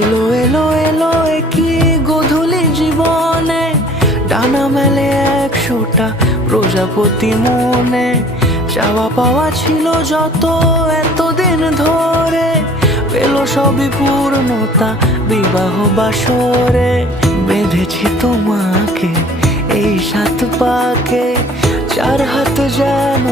এলো এলো এলো একই গোধূলি জীবনে, ডানা মেলে 100টা প্রজাপতি মনে। চাওয়া পাওয়া ছিল যত এতদিন ধরে, পেল সবই পূর্ণতা বিবাহ বাসরে। বেঁধেছি তোমাকে এই 7 পাকে, 4 হাত যেন